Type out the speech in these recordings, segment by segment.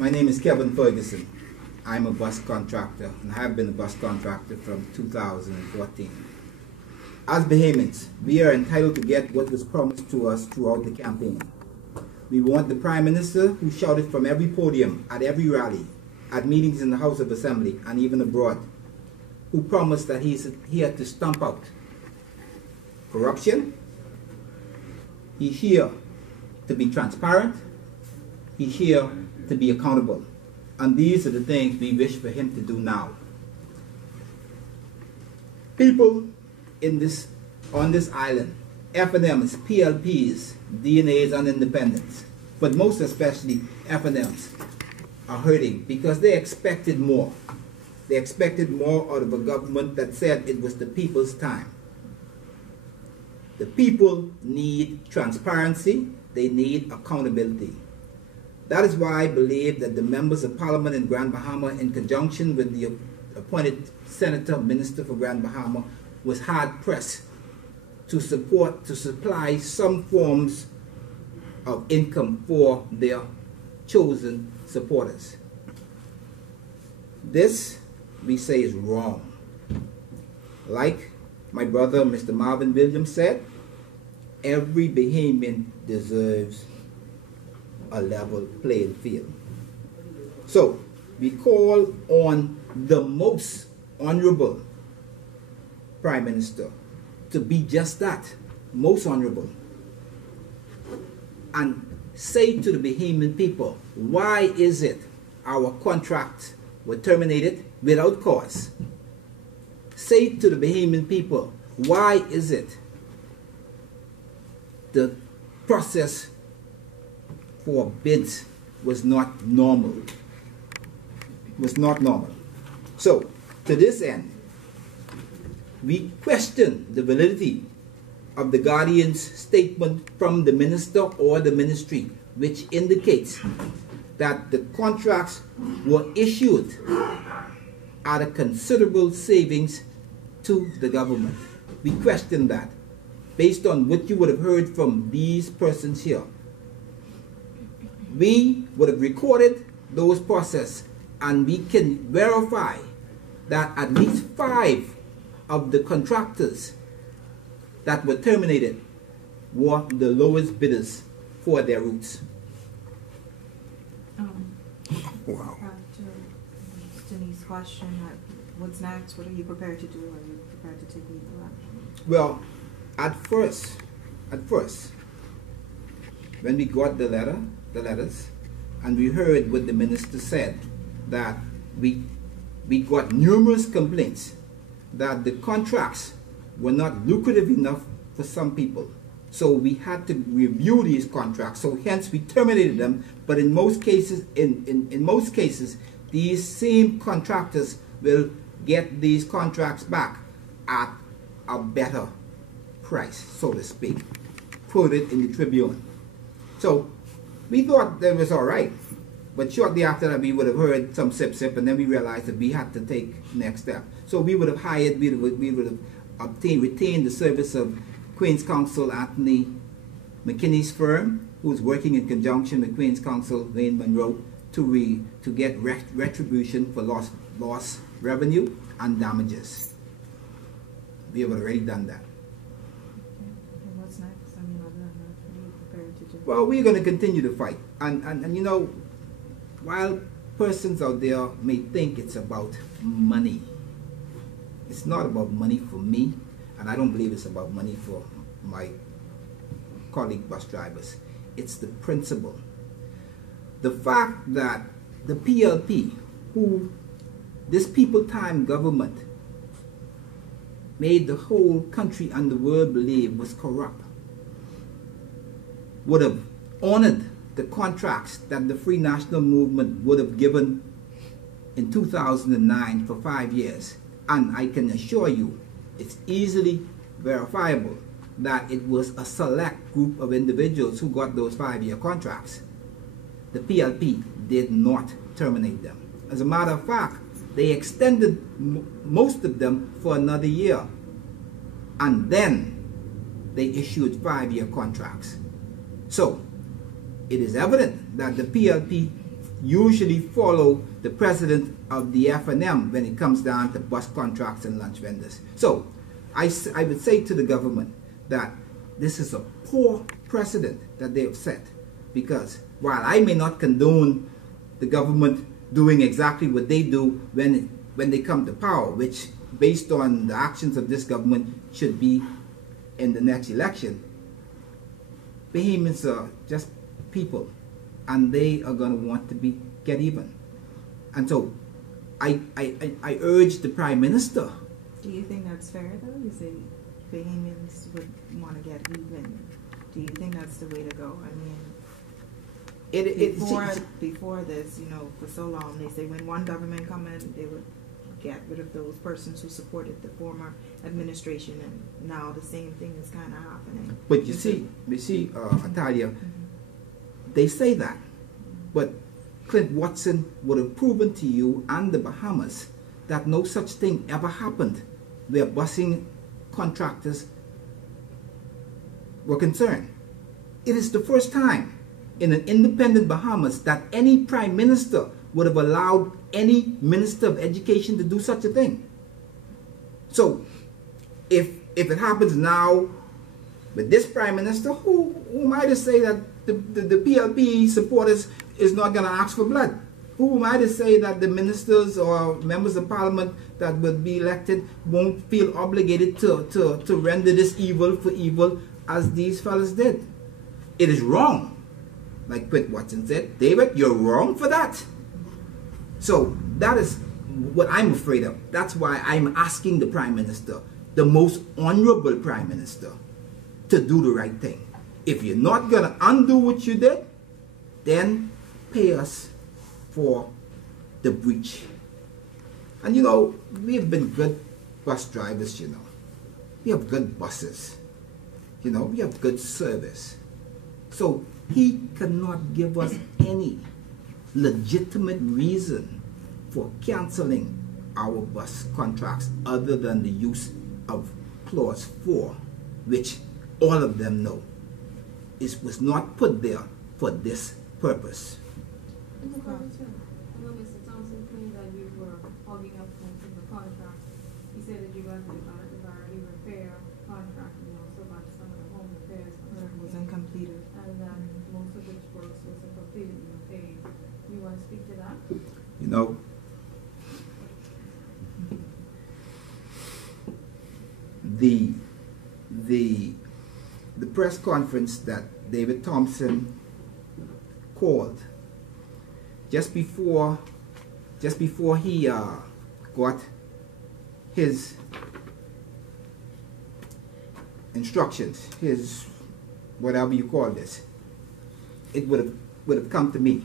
My name is Kevin Ferguson. I'm a bus contractor and have been a bus contractor from 2014. As Bahamians, we are entitled to get what was promised to us throughout the campaign. We want the Prime Minister who shouted from every podium, at every rally, at meetings in the House of Assembly and even abroad, who promised that he had to stamp out corruption. He's here to be transparent. He's here to be accountable. And these are the things we wish for him to do now. People on this island, F&Ms, PLPs, DNAs and independents, but most especially F&Ms, are hurting because they expected more. They expected more out of a government that said it was the people's time. The people need transparency. They need accountability. That is why I believe that the members of Parliament in Grand Bahama, in conjunction with the appointed Senator, Minister for Grand Bahama, was hard-pressed to supply some forms of income for their chosen supporters. This, we say, is wrong. Like my brother, Mr. Marvin Williams, said, every Bahamian deserves a level playing field. So, we call on the most honorable Prime Minister to be just that, most honorable, and say to the Bahamian people, why is it our contracts were terminated without cause? Say to the Bahamian people, why is it the process for bids was not normal? So, to this end, we question the validity of the Guardian's statement from the minister or the ministry, which indicates that the contracts were issued at a considerable savings to the government. We question that based on what you would have heard from these persons here. We would have recorded those processes, and we can verify that at least 5 of the contractors that were terminated were the lowest bidders for their routes. Wow. To Denise's question, what's next? What are you prepared to do? Are you prepared to take legal action? Well, at first, when we got the letters, and we heard what the minister said, that we got numerous complaints that the contracts were not lucrative enough for some people. So we had to review these contracts. So hence we terminated them. But in most cases, in most cases, these same contractors will get these contracts back at a better price, so to speak. Put it in the Tribune. So we thought that was all right. But shortly after that, we would have heard some sip, and then we realized that we had to take next step. So we would have hired, we would have retained the service of Queen's Counsel Anthony McKinney's firm, who's working in conjunction with Queen's Counsel Wayne Monroe to get retribution for lost revenue and damages. We have already done that. And what's next? I mean, other than that, what are you prepared to do? Well, we're going to continue to fight. And you know, while persons out there may think it's about money, it's not about money for me, and I don't believe it's about money for my colleague bus drivers. It's the principle. The fact that the PLP, who this people time government made the whole country and the world believe was corrupt, would have honored the contracts that the Free National Movement would have given in 2009 for 5 years. And I can assure you, it's easily verifiable that it was a select group of individuals who got those 5-year contracts. The PLP did not terminate them. As a matter of fact, they extended most of them for another year. And then they issued 5-year contracts. So, it is evident that the PLP usually follow the president of the F&M when it comes down to bus contracts and lunch vendors. So I would say to the government that this is a poor precedent that they have set, because while I may not condone the government doing exactly what they do when they come to power, which based on the actions of this government should be in the next election, Bahamians are just people, and they are going to want to get even. And so I urge the Prime Minister. Do you think that's fair, though? You say Bahamians would want to get even. Do you think that's the way to go? I mean, before this, you know, for so long, they say when one government come in, they would get rid of those persons who supported the former administration, and now the same thing is kind of happening. But you see, Natalia, they say that, but Clint Watson would have proven to you and the Bahamas that no such thing ever happened where busing contractors were concerned. It is the first time in an independent Bahamas that any prime minister would have allowed any minister of education to do such a thing. So if it happens now with this prime minister, who am I to say that the PLP supporters is not going to ask for blood? Who am I to say that the ministers or members of parliament that would be elected won't feel obligated to render this evil for evil as these fellas did? It is wrong. Like Quint Watson said, David, you're wrong for that. So that is what I'm afraid of. That's why I'm asking the Prime Minister, the most honorable Prime Minister, to do the right thing. If you're not going to undo what you did, then pay us for the breach. And you know, we have been good bus drivers, you know. We have good buses. You know, we have good service. So he cannot give us any legitimate reason for canceling our bus contracts other than the use of clause 4, which all of them know was not put there for this purpose. I know Mr. Thompson claimed that you were hogging up most of the contracts. He said that you guys had already repair contract, and also about some of the home repairs. Was incompleted. And most of which works wasn't completed and paid. You want to speak to that? You know, the press conference that David Thompson called just before he got his instructions, his whatever you call this, it would have come to me,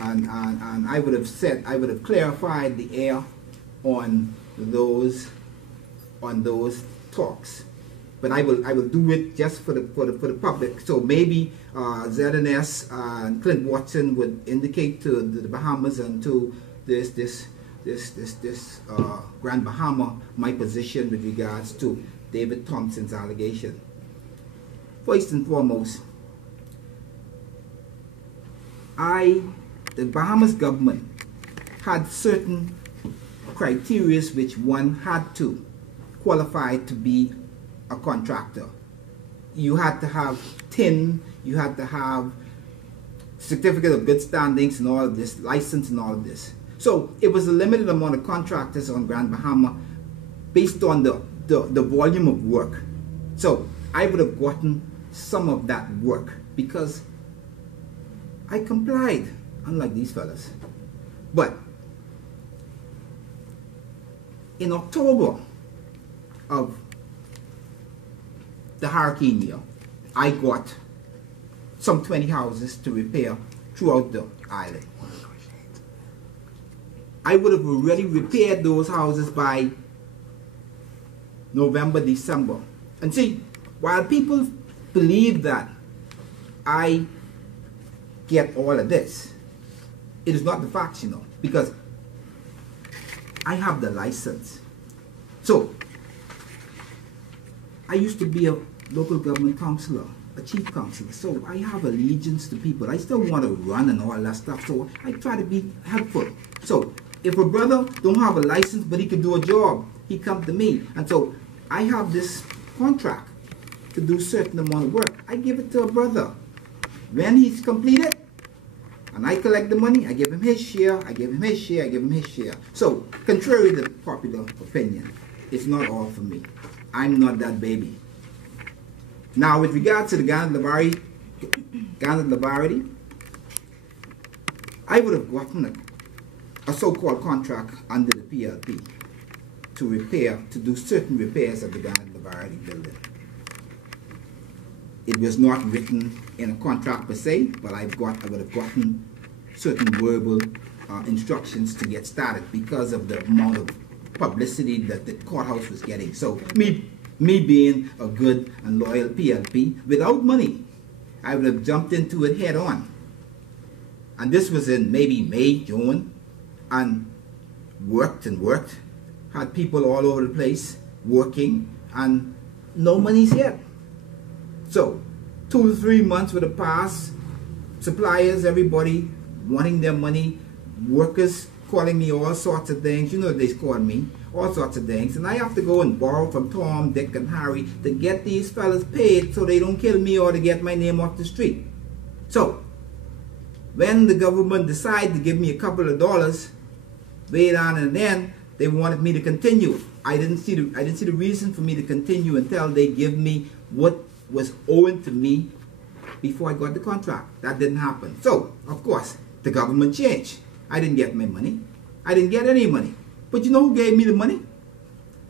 and I would have clarified the air on those talks. But I will do it just for the public. So maybe ZNS and Clint Watson would indicate to the Bahamas and to this Grand Bahama my position with regards to David Thompson's allegation. First and foremost, the Bahamas government had certain criteria which one had to qualify to be a contractor. You had to have TIN, you had to have certificate of good standings and all of this, license and all of this. So it was a limited amount of contractors on Grand Bahama based on the volume of work. So I would have gotten some of that work because I complied, unlike these fellas. But in October of the hurricane year, I got some 20 houses to repair throughout the island. I would have already repaired those houses by November, December. And see, while people believe that I get all of this, it is not the fact, you know, because I have the license. So I used to be a local government councillor a chief counselor, so I have allegiance to people. I still want to run and all that stuff, so I try to be helpful. So if a brother don't have a license but he can do a job, he come to me. And so I have this contract to do certain amount of work. I give it to a brother. When he's completed, and I collect the money, I give him his share, I give him his share, I give him his share. So, contrary to popular opinion, it's not all for me. I'm not that baby. Now, with regard to the Garnet Labarity, I would have gotten a so-called contract under the PLP to do certain repairs at the Garnet Labarity building. It was not written in a contract per se, but I would have gotten certain verbal instructions to get started because of the amount of publicity that the courthouse was getting. So me being a good and loyal PLP, without money, I would have jumped into it head on. And this was in maybe May, June, and worked, had people all over the place working, and no money's yet. So, 2 to 3 months would have passed, suppliers, everybody wanting their money, workers calling me all sorts of things, you know they call me, all sorts of things, and I have to go and borrow from Tom, Dick, and Harry to get these fellas paid so they don't kill me or to get my name off the street. So, when the government decided to give me a couple of dollars, way down and then, they wanted me to continue. I didn't see the reason for me to continue until they give me what was owing to me before I got the contract. That didn't happen. So, of course, the government changed. I didn't get my money. I didn't get any money. But you know who gave me the money?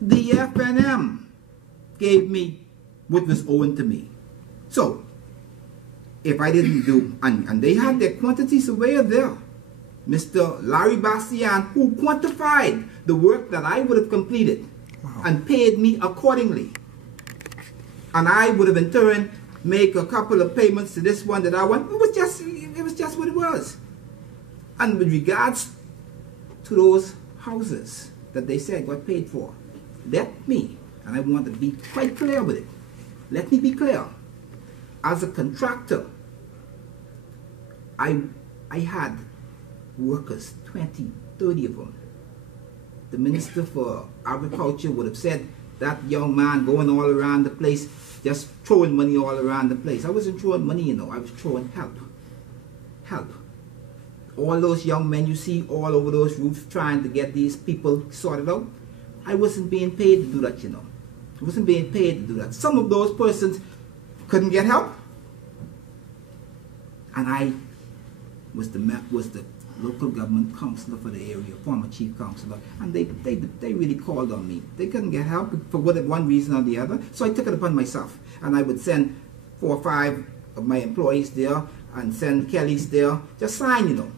The FNM gave me what was owing to me. So, if I didn't do, and they had their quantities away there. Mr. Larry Bastian, who quantified the work that I would have completed and paid me accordingly. And I would have in turn make a couple of payments to this one that I want. It was just what it was. And with regards to those houses that they said got paid for, let me, and I want to be quite clear with it, let me be clear. As a contractor, I had workers, 20, 30 of them. The Minister for Agriculture would have said, that young man going all around the place, just throwing money all around the place. I wasn't throwing money, you know, I was throwing help. Help. All those young men you see all over those roofs trying to get these people sorted out, I wasn't being paid to do that, you know. I wasn't being paid to do that. Some of those persons couldn't get help. And I was the local government councillor for the area, former chief councillor, and they really called on me. They couldn't get help for one reason or the other, so I took it upon myself. And I would send 4 or 5 of my employees there and send Kellys there, just sign, you know.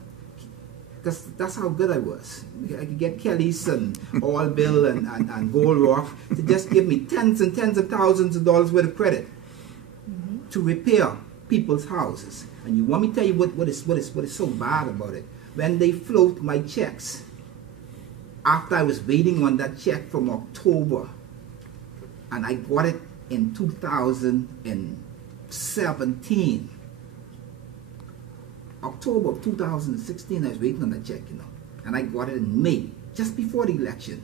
That's how good I was. I could get Kellys and All Bill and Gold Rock to just give me tens and tens of thousands of dollars worth of credit to repair people's houses. And you want me to tell you what is so bad about it? When they float my checks, after I was waiting on that check from October, and I got it in 2017, October of 2016, I was waiting on that check, you know, and I got it in May, just before the election.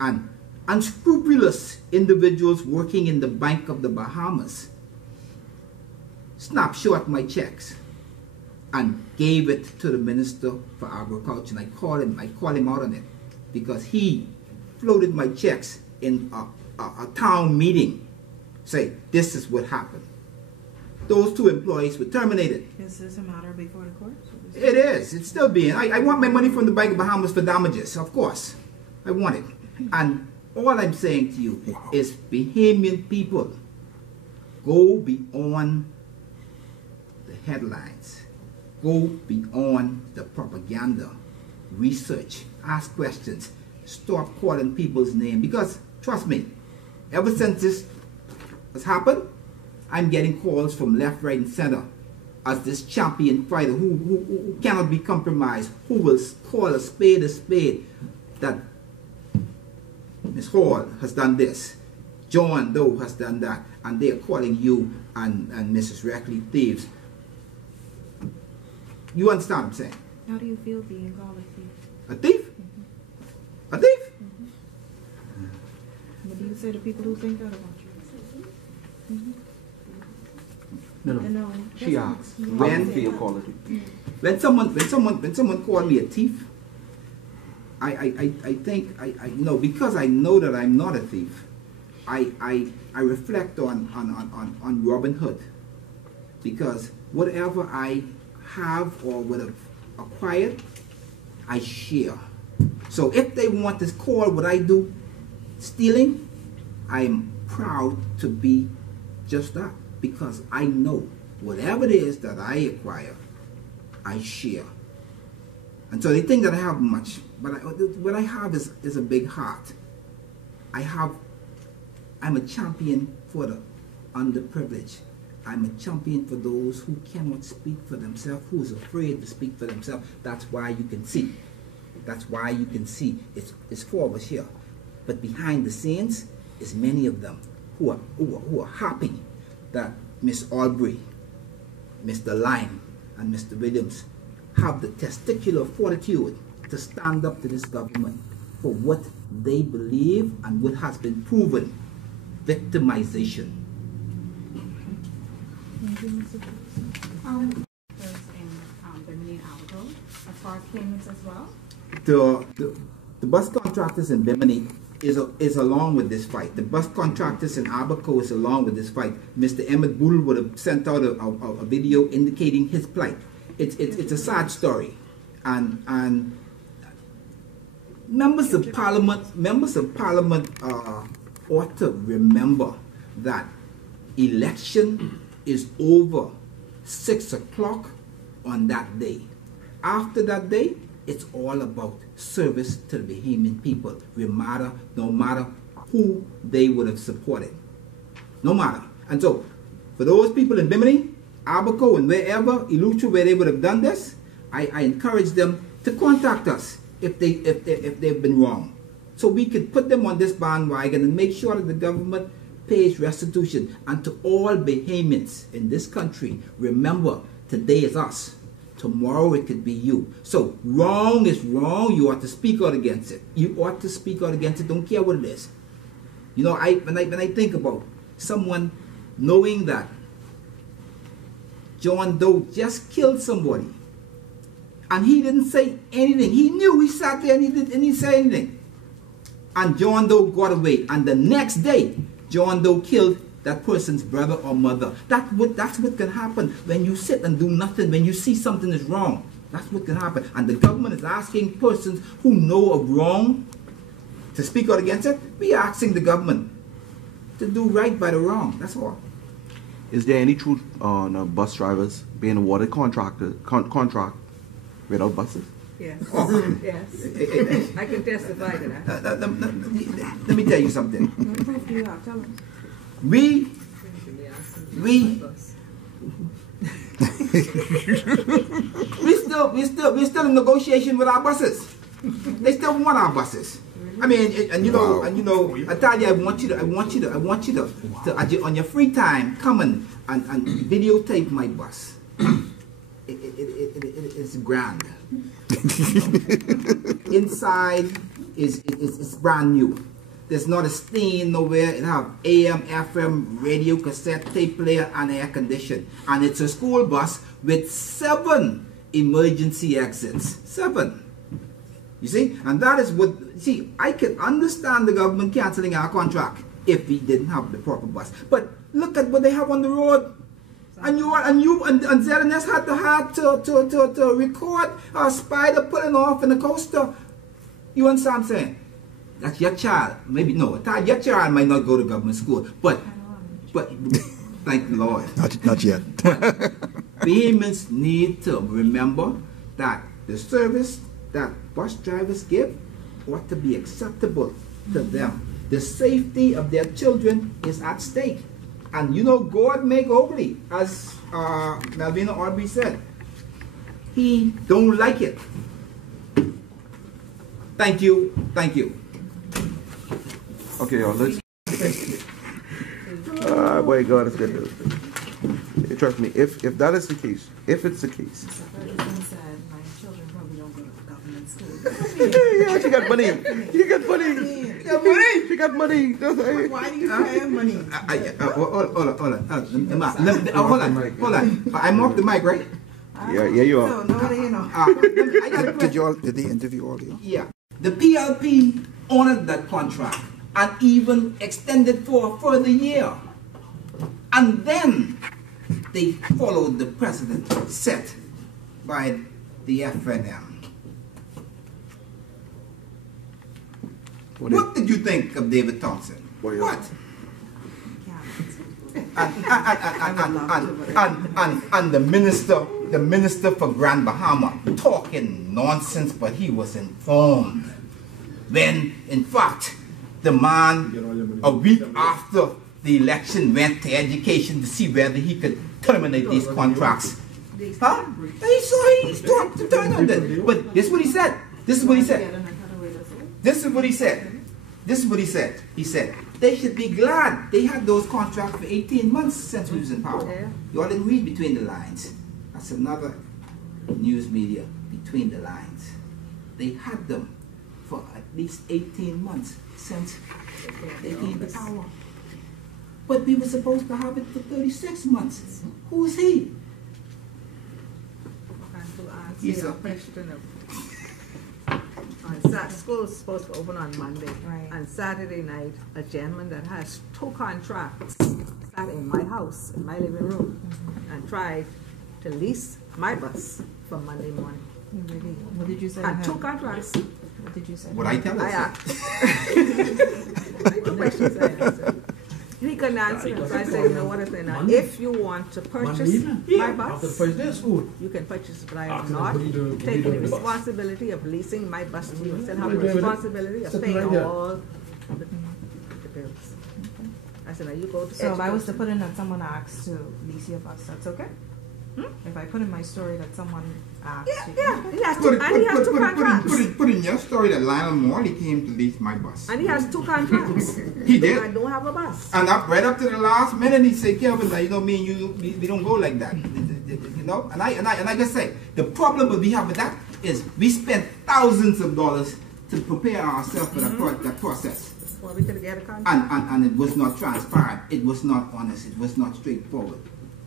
And unscrupulous individuals working in the Bank of the Bahamas snapped short my checks and gave it to the Minister for Agriculture. And I called him out on it because he floated my checks in a town meeting. Say, this is what happened. Those 2 employees were terminated. Is this a matter before the courts? It is. It's still being. I want my money from the Bank of Bahamas for damages, of course. I want it. And all I'm saying to you is, Bahamian people, go beyond the headlines. Go beyond the propaganda. Research. Ask questions. Stop calling people's names. Because, trust me, ever since this has happened, I'm getting calls from left, right, and center as this champion fighter who cannot be compromised, who will call a spade, that Ms. Hall has done this. John Doe has done that, and they're calling you and Mrs. Reckley thieves. You understand what I'm saying? How do you feel being called a thief? A thief? A thief? What do you say to people who think that about you? No. She asks. When How do you feel called a thief? When someone called me a thief, I think you know, because I know that I'm not a thief, I reflect on Robin Hood, because whatever I have or would have acquired, I share. So if they want to call what I do stealing, I am proud to be just that, because I know whatever it is that I acquire, I share. And so they think that I have much, but what I have is a big heart. I'm a champion for the underprivileged. I'm a champion for those who cannot speak for themselves, who's afraid to speak for themselves. That's why you can see. That's why you can see. It's four of us here. But behind the scenes is many of them who are happy that Miss Albury, Mr. Lyme, and Mr. Williams have the testicular fortitude to stand up to this government for what they believe and what has been proven: victimization. As far as payments as well? The bus contractors in Bimini is along with this fight. The bus contractors in Abaco is along with this fight. Mr. Emmett Boodle would have sent out a video indicating his plight. It's a sad story, and members of parliament ought to remember that election is over 6 o'clock on that day. After that day, it's all about service to the Bahamian people, no matter who they would have supported. No matter. And so, for those people in Bimini, Abaco, and wherever, Iluchu, where they would have done this, I encourage them to contact us if they've been wrong, so we could put them on this bandwagon and make sure that the government pays restitution. And to all Bahamians in this country, remember, today is us. Tomorrow it could be you. So wrong is wrong. You ought to speak out against it. You ought to speak out against it. Don't care what it is. You know, when I think about someone knowing that John Doe just killed somebody, and he didn't say anything. He knew. He sat there and he didn't say anything. And John Doe got away. And the next day, John Doe killed that person's brother or mother. That's what can happen when you sit and do nothing, when you see something is wrong. That's what can happen. And the government is asking persons who know of wrong to speak out against it. We are asking the government to do right by the wrong. That's all. Is there any truth on bus drivers being awarded contract without buses? Yes. Oh. Yes. I can testify to that. Let me tell you something. What proof do you have? Tell us. We still in negotiation with our buses. They still want our buses. I mean, and you know, I tell you, I want you to on your free time, come and videotape my bus. It's grand. Inside is brand new. There's not a stain nowhere. It have AM, FM, radio, cassette, tape player, and air condition. And it's a school bus with 7 emergency exits. 7. You see? And that is what, see, I can understand the government cancelling our contract if we didn't have the proper bus. But look at what they have on the road. And ZNS had to record a spider pulling off in the coaster. You understand what I'm saying? That's your child. Maybe no. Your child might not go to government school, but thank the Lord. Not yet. Bahamians need to remember that the service that bus drivers give ought to be acceptable to them. The safety of their children is at stake. And you know, God make ugly, as Malvina Aubrey said. He don't like it. Thank you. Thank you. Okay, let's Boy, God, it's good news. Trust me, if that is the case, if it's the case. So Ferguson said, my children probably don't go to government school. Yeah, she got money. She got money. She got money. She got money. Why do you have money? Hold on. I'm off the mic, right? Yeah, you So, are. no, you know. I got a question. Did they interview all of you? Yeah. The PLP honored that contract and even extended for a further year. And then they followed the precedent set by the FNM. What did you think of David Thompson? What? And the minister for Grand Bahama talking nonsense, but he was informed. When in fact the man a week after the election went to education to see whether he could terminate these contracts. Huh? He started to turn on that. But this is what he said. This is what he said. This is what he said. This is what he said. He said, they should be glad they had those contracts for 18 months since we was in power. You all didn't read between the lines. That's another news media, between the lines. They had them for at least 18 months since they came to power. But we were supposed to have it for 36 months. Who is he? And to answer He's your a- question of school is supposed to open on Monday. Right. And Saturday night, a gentleman that has 2 contracts sat in my house, in my living room, and tried to lease my bus for Monday morning. Really? What did you say? And 2 contracts. What did you say? What I tell I us? asked. The questions I answered. He couldn't answer them, so I said, you know what, I said, now, if you want to purchase my After the bus, first day of school. you can purchase it, but I am After not that, what you do- taking the what you do? responsibility of leasing my bus to you. I still have the What you do? responsibility of Sitting paying right there. all the bills. I said, now you go to So if I was to education. put in that someone asked to lease your bus, that's okay? If I put in my story that someone asked you- Yeah, he has two, and he has 2 contracts. Put in your story that Lionel Morley came to lease my bus. And he has 2 contracts. He did. I don't have a bus. And right up to the last minute, he said, Kelvin, like, you know, me and you, we don't go like that. You know? And I just say, the problem that we have with that is we spent thousands of dollars to prepare ourselves for that process. Well, we could get a contract. And it was not transparent. It was not honest. It was not straightforward.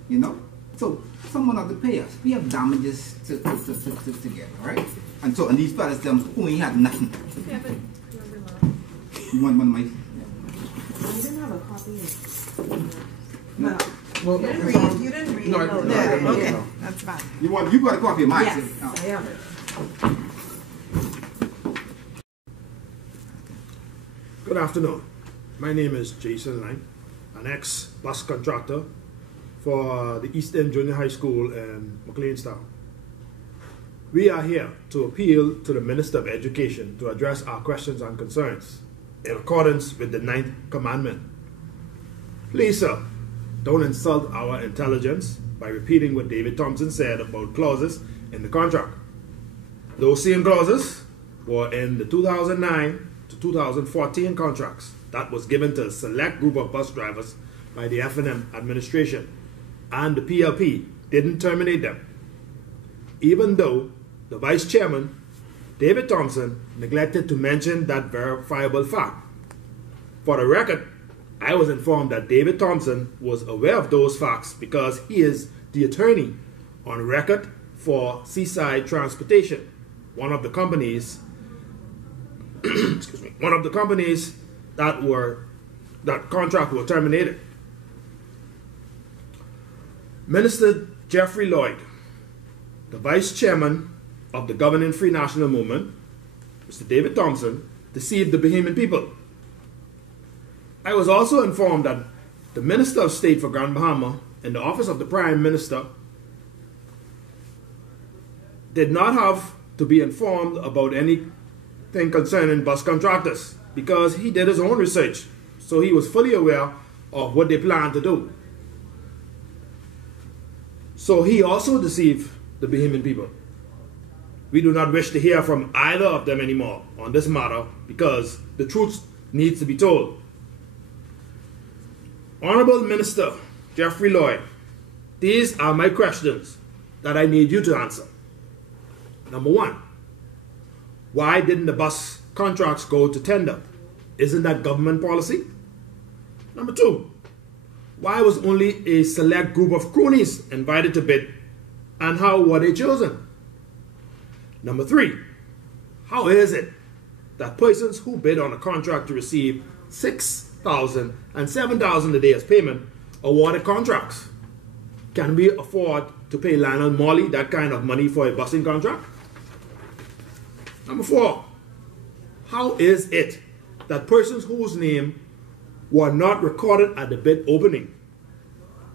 You know? So someone had to pay us. We have damages to get, all right? And so, and these fellas, them who ain't had nothing. Kevin, You want one of my... I didn't have a copy of. No. Well, You didn't read. You didn't read. No, I- Oh, no, I didn't. okay, No. that's fine. You got a copy of mine? Yes, Oh. I have it. Good afternoon. My name is Jason Lang, an ex-bus contractor for the East End Junior High School in McLeanstown. We are here to appeal to the Minister of Education to address our questions and concerns in accordance with the 9th commandment. Please, sir, don't insult our intelligence by repeating what David Thompson said about clauses in the contract. Those same clauses were in the 2009 to 2014 contracts that was given to a select group of bus drivers by the FNM administration, and the PLP didn't terminate them, even though the vice chairman, David Thompson, neglected to mention that verifiable fact. For the record, I was informed that David Thompson was aware of those facts because he is the attorney on record for Seaside Transportation, one of the companies excuse me, one of the companies that contract was terminated. Minister Jeffrey Lloyd, the vice chairman of the governing Free National Movement, Mr. David Thompson, deceived the Bahamian people. I was also informed that the Minister of State for Grand Bahama in the office of the Prime Minister did not have to be informed about anything concerning bus contractors because he did his own research, so he was fully aware of what they planned to do. So he also deceived the Bahamian people. We do not wish to hear from either of them anymore on this matter because the truth needs to be told. Honorable Minister Jeffrey Lloyd, these are my questions that I need you to answer. Number one, why didn't the bus contracts go to tender? Isn't that government policy? Number two, why was only a select group of cronies invited to bid, and how were they chosen? Number three, how is it that persons who bid on a contract to receive $6,000 and $7,000 a day as payment awarded contracts? Can we afford to pay Lionel Morley that kind of money for a busing contract? Number four, how is it that persons whose name were not recorded at the bid opening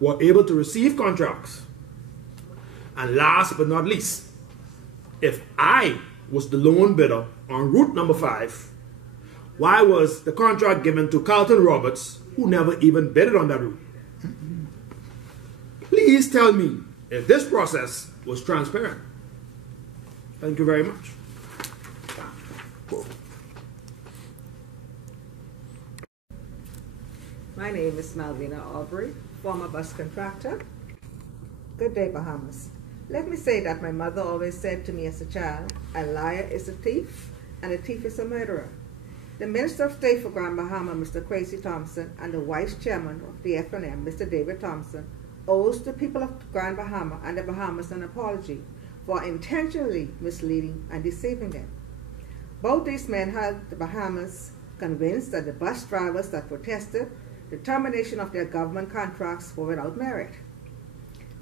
were able to receive contracts? And last but not least, if I was the lone bidder on route number 5, why was the contract given to Carlton Roberts, who never even bidded on that route? Please tell me if this process was transparent. Thank you very much. My name is Malvina Aubrey, former bus contractor. Good day, Bahamas. Let me say that my mother always said to me as a child, a liar is a thief, and a thief is a murderer. The Minister of State for Grand Bahama, Mr. Kwesi Thompson, and the Vice Chairman of the FNM, Mr. David Thompson, owes the people of Grand Bahama and the Bahamas an apology for intentionally misleading and deceiving them. Both these men had the Bahamas convinced that the bus drivers that protested the termination of their government contracts were without merit,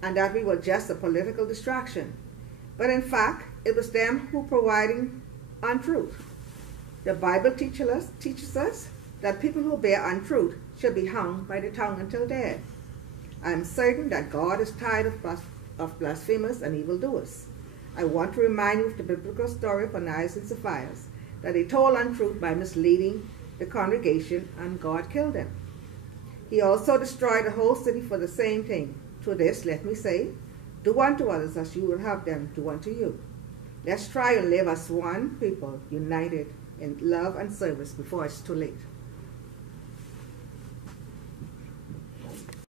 and that we were just a political distraction. But in fact, it was them who providing untruth. The Bible teaches us that people who bear untruth should be hung by the tongue until dead. I am certain that God is tired of blasphemers and evildoers. I want to remind you of the biblical story of Ananias and Sapphira, that they told untruth by misleading the congregation, and God killed them. He also destroyed the whole city for the same thing. To this, let me say, do unto others as you would have them do unto you. Let's try and live as one people, united in love and service before it's too late.